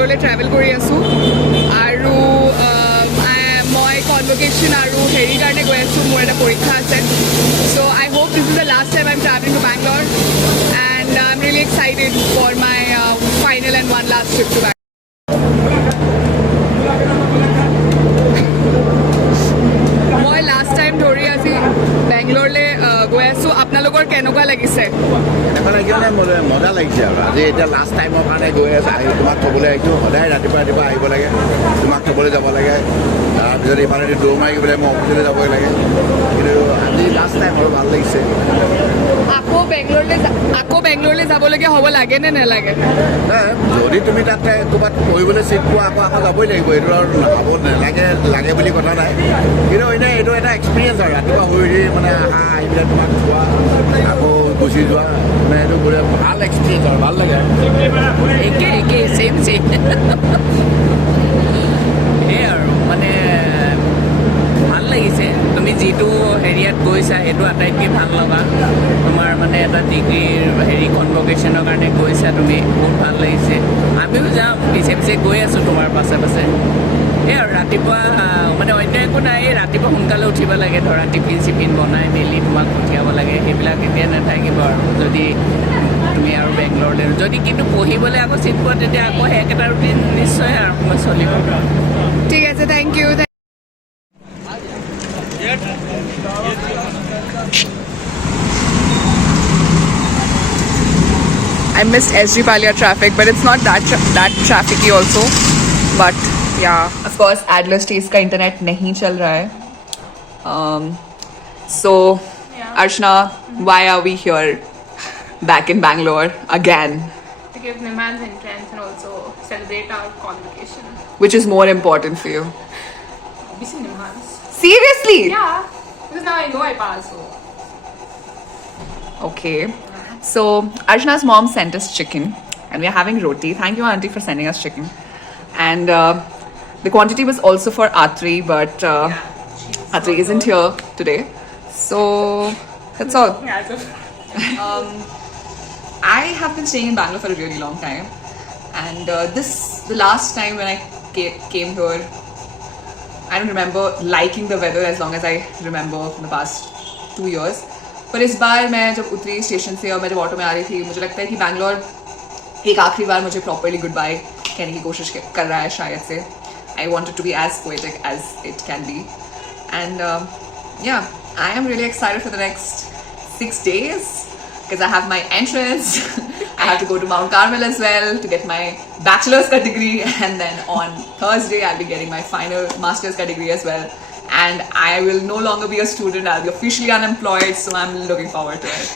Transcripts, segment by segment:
বেংগলোৰলৈ travel কৰি আছোঁ আৰু মই কনভকেশ্যন আৰু হেৰিৰ কাৰণে গৈ আছোঁ, মোৰ এটা পৰীক্ষা আছে। So' I hope this is the last time I am travelling to Bangalore and I am really excited for my final and one last trip to Bangalore. মই লাষ্ট টাইম ধৰি আজি বেংগলোৰলৈ গৈ আছোঁ। আপোনালোকৰ কেনেকুৱা লাগিছে? এনেকুৱা লাগি মানে মজা লাগিছে আৰু আজি এতিয়া লাষ্ট টাইমৰ কাৰণে গৈ আছে। আহি তোমাক থ'বলৈ আহিছোঁ, সদায় ৰাতিপুৱা আহিব লাগে, তোমাক থ'বলৈ যাব লাগে, তাৰপিছত ইফালেদি দৌৰ মাৰি পেলাই মই অফিচলৈ যাবই লাগে, কিন্তু আজি লাষ্ট টাইম আৰু ভাল লাগিছে। আকৌ বেংগলোৰলৈ যাবলগীয়া হ'ব লাগে নে নালাগে? যদি তুমি তাতে ক'ৰবাত পঢ়িবলৈ চিট পোৱা আকৌ যাবই লাগিব, এইটো আৰু হ'ব লাগে বুলি কথা নাই, কিন্তু এনেই এইটো এটা এক্সপিৰিয়েঞ্চ আৰু ৰাতিপুৱা শুই মানে আহি পেলাই তোমাক চোৱা আকৌ গুচি যোৱা, মানে এইটো ভাল এক্সপিৰিয়েঞ্চ আৰু ভাল লাগে। একে চেম সেয়াই আৰু মানে ভাল লাগিছে। তুমি যিটো হেৰিয়াত গৈছা সেইটো আটাইতকৈ ভাল লগা, তোমাৰ মানে এটা ডিগ্ৰীৰ কনভকেশ্যনৰ কাৰণে গৈছা তুমি, বহুত ভাল লাগিছে। আমিও যাম, পিছে গৈ আছোঁ তোমাৰ পাছে পাছে। সেই আৰু ৰাতিপুৱা মানে অন্য একো নাই, ৰাতিপুৱা সোনকালে উঠিব লাগে, ধৰা টিফিন বনাই মেলি তোমাক পঠিয়াব লাগে, সেইবিলাক এতিয়া নাথাকিব আৰু যদি তুমি আৰু বেংগলোৰলৈ যদি কিন্তু পঢ়িবলৈ আকৌ চিট পোৱা, তেতিয়া আকৌ একেটা ৰুটিন নিশ্চয় আৰু মই চলিব। ঠিক আছে, thank you. I missed SG Palia traffic, but it's not that trafficy also. But yeah, of course, Adler Stays का internet नहीं चल रहा है. So, Archana, why are we here back in Bangalore again? To give Nimhan's entrance and also celebrate our convocation. Which is more important for you? Obviously Nimhan's. Seriously? Yeah, because now I know I pass. So. Okay. So, Archana's mom sent us chicken and we are having roti. Thank you, Auntie, for sending us chicken. And the quantity was also for Atri, but Atri isn't here today. So, that's all. I have been staying in Bangalore for a really long time. And the last time when I came here, I don't remember liking the weather as long as I remember from the past 2 years. पर इस बार मैं जब उतरी station से और मैं जब auto में आ रही थी, मुझे लगता है कि बैंगलोर एक आखिरी बार मुझे प्रॉपरली गुड बाय कहने की कोशिश कर रहा है शायद से. I wanted to be as poetic as it can be and yeah I am really excited for the next 6 days because I have my entrance. I have to go to Mount Carmel as well to get my bachelor's degree, and then on Thursday I'll be getting my final master's degree as well. And I will no longer be a student, I'll be officially unemployed, so I'm looking forward to it.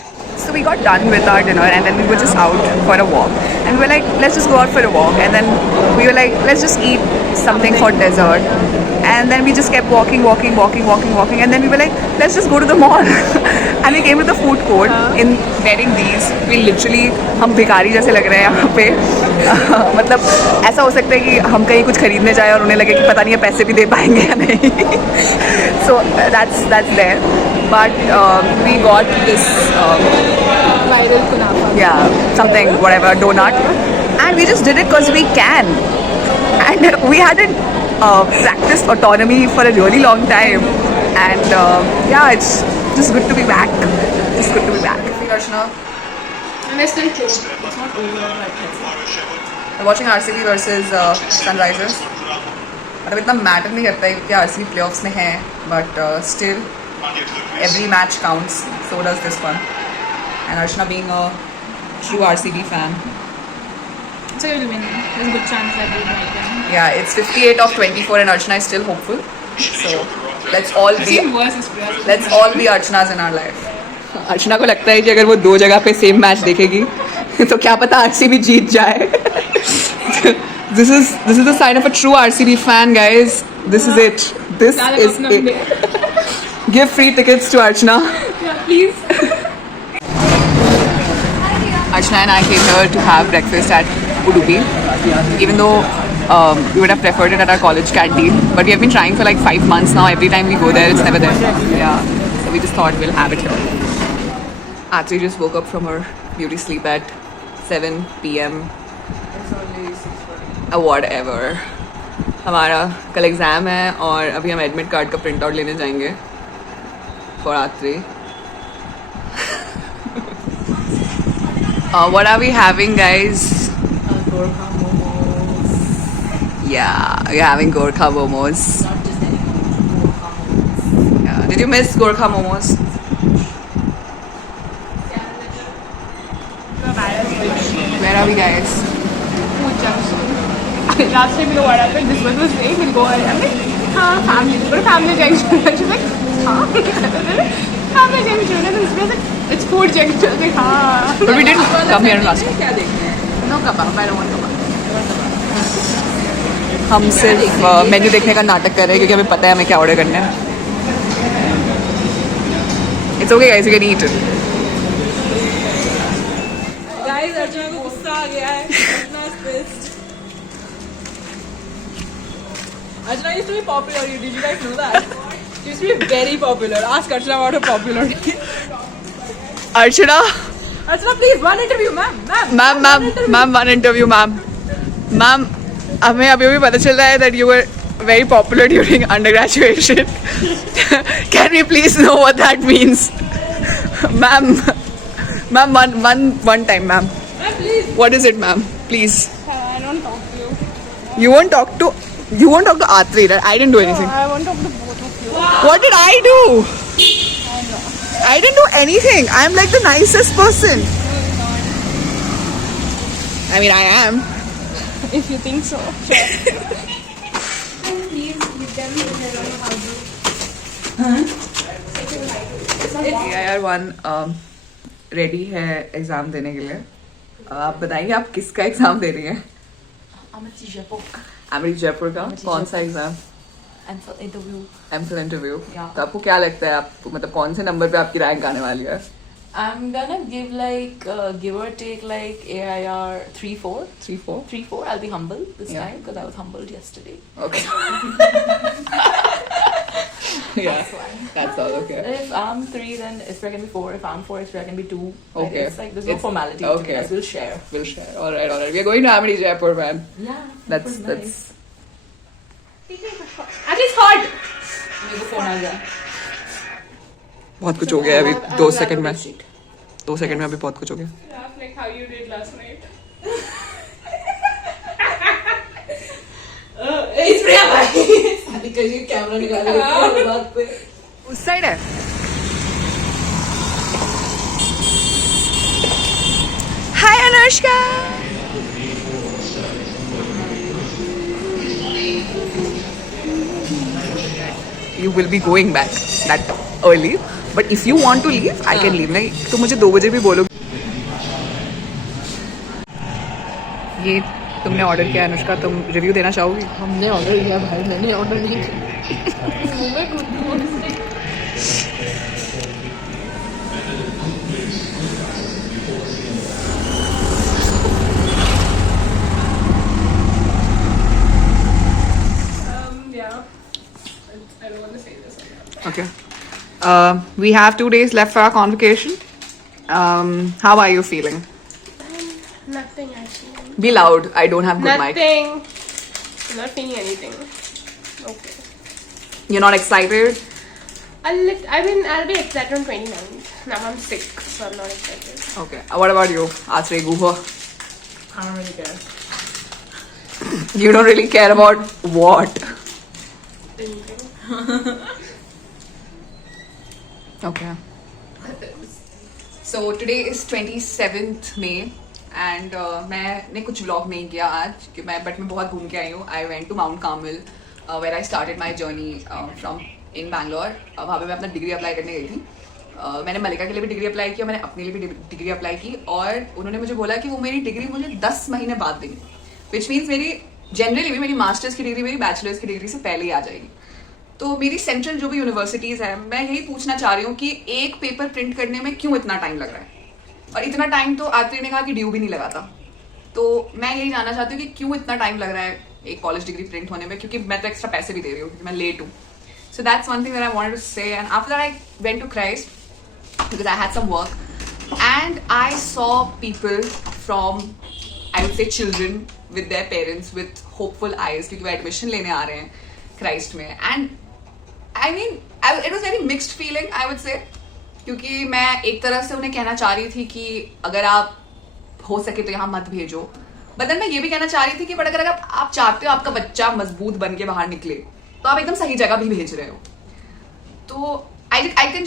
So we got done with our dinner and then we were just out for a walk. And we were like, let's just go out for a walk. And then we were like, let's just eat something for dessert. And then we just kept walking. And then we were like, let's just go to the mall. And we came to the food court in wearing these. We literally, हम भिखारी जैसे लग रहे हैं यहाँ पे. मतलब ऐसा हो सकता है कि हम कहीं कुछ खरीदने जाए और उन्हें लगे कि पता नहीं है पैसे भी दे पाएंगे या नहीं. So that's there. But we got this Viral kunafa. yeah, something, whatever, donut. And we just did it because we can. And we hadn't practiced autonomy for a really long time. And yeah, it's just good to be back. Just good to be back. Archana, And it's still cold. It's not over. we're watching RCB versus Sunrisers. मतलब इतना matter नहीं करता है कि RCB playoffs में है, but still every match counts. So does this one. And Archana being a true RCB fan. So you'll win. There's a good chance that you'll might win. Yeah, it's 58 of 24 and Archana is still hopeful. So let's all I've be seen worse experiences. let's all be Archanas in our life. अर्चना को लगता है कि अगर वो 2 जगह पे same match देखेगी तो क्या पता आरसीबी जीत जाए. This is the sign of a true RCB fan, guys. This is it. This is it. Give free tickets to Archana. Yeah, please. Archana and I came here to have breakfast at Udupi, even though we would have preferred it at our college canteen. But we have been trying for like 5 months now. Every time we go there, it's never there. Yeah. So we just thought we'll have it here. Atri just woke up from her beauty sleep at 7 p.m. What ever. हमारा कल exam है और अभी हम admit card का print out लेने जाएंगे for आत्री. What are we having, guys? Gorkha momos. Yeah, we're having Gorkha momos. Not just any Gorkha momos. Yeah. Did you miss Gorkha momos? Where are we, guys? Food junction. Last time you know what happened? This one was late. We'll go ahead. I'm like, family. Go to family junction. And she's like, family junction. And then she's like, it's food junction. I was like, But we didn't come here and ask. No kebab. I don't want kebab. हम सिर्फ menu देखने का नाटक कर रहे हैं क्योंकि हमें पता है हमें क्या ऑर्डर करना है. It's okay, guys. You can eat it. Guys, Arjuna को गुस्सा आ गया है. Arjuna is pissed. Arjuna used to be popular. Did you guys know that? She used to be very popular. Ask Arjuna about her popularity. Archana, Arjuna, please, one interview, ma'am. ma'am, one interview, ma'am. Ma'am, हमें अभी भी पता चल रहा है that you were very popular during undergraduation. Can we please know what that means? Ma'am, one time, ma'am. Ma'am, please. What is it, ma'am? Please. I don't talk to you. You won't talk to Atri, right? I didn't do anything. I want to talk to both of you. What did I do? I didn't do anything. I'm like the nicest person. I mean, I am. If you think so. Sure. AIR1 ready है exam देने के लिए. आप बताइए आप किसका exam दे रही हैं? Amity Jaipur. अमृत जयपुर का. कौन सा exam? And for interview. MPhil interview. Yeah. तो आपको क्या लगता है आप मतलब कौन से नंबर पे आपकी रैंक आने वाली है? I'm gonna give like, give or take like AIR 3-4. 3-4. 3-4. I'll be humble this Yeah. time because I was humbled yesterday. Okay. Yeah, that's all. Okay. If I'm 3, then it's probably gonna be 4. If I'm 4, it's probably gonna be 2. Like, Okay. it's like there's no formality okay. between us. We'll share. We'll share. All right. We are going to Amity Jaipur, man. Yeah. That's nice. that's. At least hot. मेरे को phone आ गया. बहुत कुछ हो गया है अभी 2 second में. 2 सेकंड में अभी बहुत कुछ हो गया. Laugh like how you did last night. Camera निकाल बात पे. उस साइड है. हाय Anushka. You will be going back that early, but if you want to leave, I can leave. नहीं तो मुझे 2 बजे भी बोलो. ये तुमने ऑर्डर किया अनुष्का, तुम रिव्यू देना चाहोगी? हमने ऑर्डर किया भाई, मैंने ऑर्डर नहीं किया. Yeah. I don't want to say this. Okay. We have 2 days left for our convocation. How are you feeling? Nothing actually. Be loud. I don't have good mic. Nothing. I'm not feeling anything. Okay. You're not excited? I'll be excited on 29th. Now I'm sick, so I'm not excited. Okay. What about you, Asri Guha? I don't really care. You don't really care about what? Anything. Okay. So today is 27th May and मैंने कुछ vlog नहीं किया आज but मैं बहुत घूम के आई हूँ. I went to Mount Carmel where I started my journey from in Bangalore. वहाँ पे मैं अपना डिग्री अप्लाई करने गई थी. मैंने मलिका के लिए भी डिग्री अप्लाई किया, मैंने अपने लिए भी डिग्री अप्लाई की और उन्होंने मुझे बोला कि वो मेरी डिग्री मुझे 10 महीने बाद देंगे, विच मीन्स मेरी जनरली भी मेरी मास्टर्स की डिग्री मेरी बैचलर्स की डिग्री से पहले ही आ जाएगी. तो मेरी सेंट्रल जो भी यूनिवर्सिटीज़ है, मैं यही पूछना चाह रही हूँ कि एक पेपर प्रिंट करने में क्यों इतना टाइम लग रहा है. और इतना टाइम तो आत्री ने कहा कि ड्यू भी नहीं लगा था. तो मैं यही जानना चाहती हूँ कि क्यों इतना टाइम लग रहा है एक कॉलेज डिग्री प्रिंट होने में, क्योंकि मैं तो एक्स्ट्रा पैसे भी दे रही हूँ क्योंकि मैं लेट हूँ. So that's one thing that I wanted to say. And after I went to Christ because I had some work and I saw people from, I would say children with their parents with hopeful eyes क्योंकि वो admission लेने आ रहे हैं Christ में. And I mean, it was very mixed feeling, I would say. क्योंकि मैं एक तरफ से उन्हें कहना चाह रही थी कि अगर आप हो सके तो यहाँ मत भेजो. But then मैं ये भी कहना चाह रही थी कि अगर आप चाहते हो आपका बच्चा मजबूत बन के बाहर निकले तो आप एकदम सही जगह भी भेज रहे हो. तो I could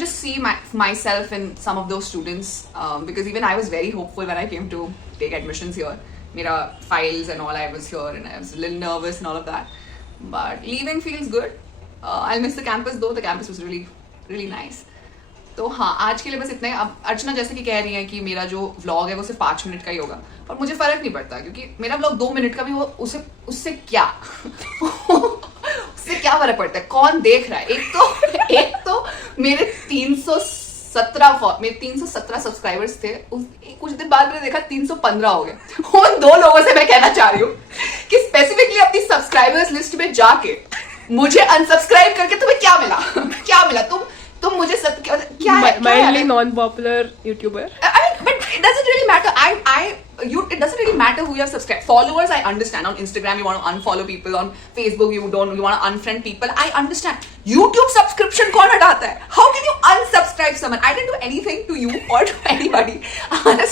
just see myself in some of those students because even I was very hopeful when I came to take admissions here. Mera files and all, I was here and I was a little nervous and all of that. But leaving feels good. I'll miss the campus though. The campus was really, really nice. तो हाँ, आज के लिए बस इतना ही. अब अर्चना जैसे कि कह रही है कि मेरा जो व्लॉग है वो सिर्फ 5 मिनट का ही होगा, और मुझे फर्क नहीं पड़ता क्योंकि मेरा व्लॉग 2 मिनट का भी हो, उससे क्या उससे क्या फर्क पड़ता है, कौन देख रहा है. एक तो मेरे 317 सब्सक्राइबर्स थे, कुछ दिन बाद मैंने देखा 315 हो गए. उन 2 लोगों से मैं कहना चाह रही हूँ कि स्पेसिफिकली अपनी सब्सक्राइबर्स लिस्ट में जाके मुझे अनसब्सक्राइब करके तुम्हें क्या मिला क्या मिला. तुम मुझे सब क्या है, Mildly non-popular YouTuber. but it doesn't really matter. It doesn't really matter who you have subscribed. Followers, I understand. On Instagram, you want to unfollow people. On Facebook, you want to unfriend people. I understand. YouTube subscription कौन हटाता है? How can you unsubscribe someone? I didn't do anything to you or to anybody.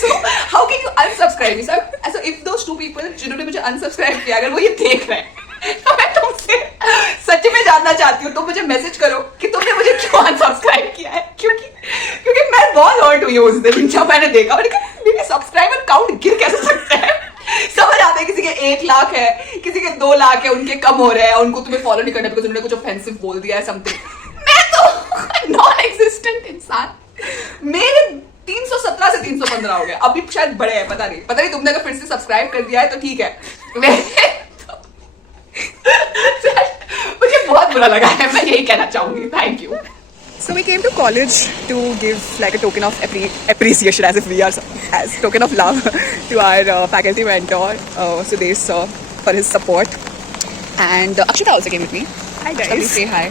So how can you unsubscribe me? So if those 2 people जिन्होंने मुझे unsubscribe किया, अगर वो ये देख रहे हैं, तो मैं तुमसे सच में जानना चाहती हूँ. तुम मुझे मैसेज करो कि तुमने मुझे क्यों अनसब्सक्राइब किया है, क्योंकि मैं बहुत हर्ट हुई हूँ उस दिन जब मैंने देखा. मेरे सब्सक्राइबर काउंट गिर कैसे सकते हैं. समझ आता है किसी के 1 लाख है, किसी के 2 लाख है, उनके कम हो रहे हैं, उनको तुम्हें फॉलो नहीं करना बिकॉज उन्होंने कुछ ऑफेंसिव बोल दिया है समथिंग. मैं तो नॉन एग्जिस्टेंट इंसान. मेरे 317 से 315 हो गया. अभी शायद बड़े हैं, पता नहीं तुमने अगर फिर से सब्सक्राइब कर दिया है तो ठीक है. मुझे बहुत बुरा लगा है, मैं यही कहना चाहूंगी. Thank you. So we came to college to give like a token of appreciation, as if we are as token of love to our faculty mentor Sudesh sir for his support, and Akshita also came with me. Hi guys. Please say hi.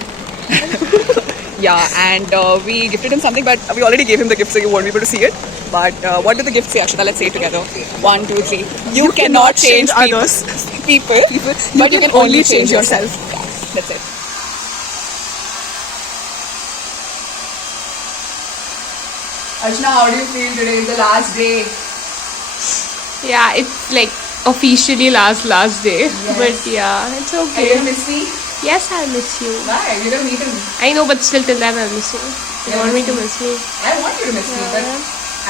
Yeah, and we gifted him something, but we already gave him the gift, so you won't be able to see it. But what did the gift say, Akshita? Let's say it together. 1, 2, 3. You cannot change others, people, but you can only change yourself. That's it. Archana, how do you feel today? It's the last day. Yeah, it's like officially last day. Yes. But yeah, it's okay. Are you gonna miss me? Yes, I'll miss you. Why? You're gonna meet him. I know, but still till then I'll miss you. You want me to miss me? I want you to miss me, but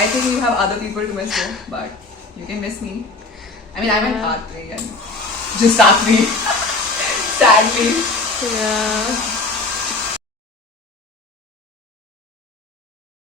I think you have other people to miss you. But you can miss me. I mean, I went Satri and just Satri. Sadly. Yeah.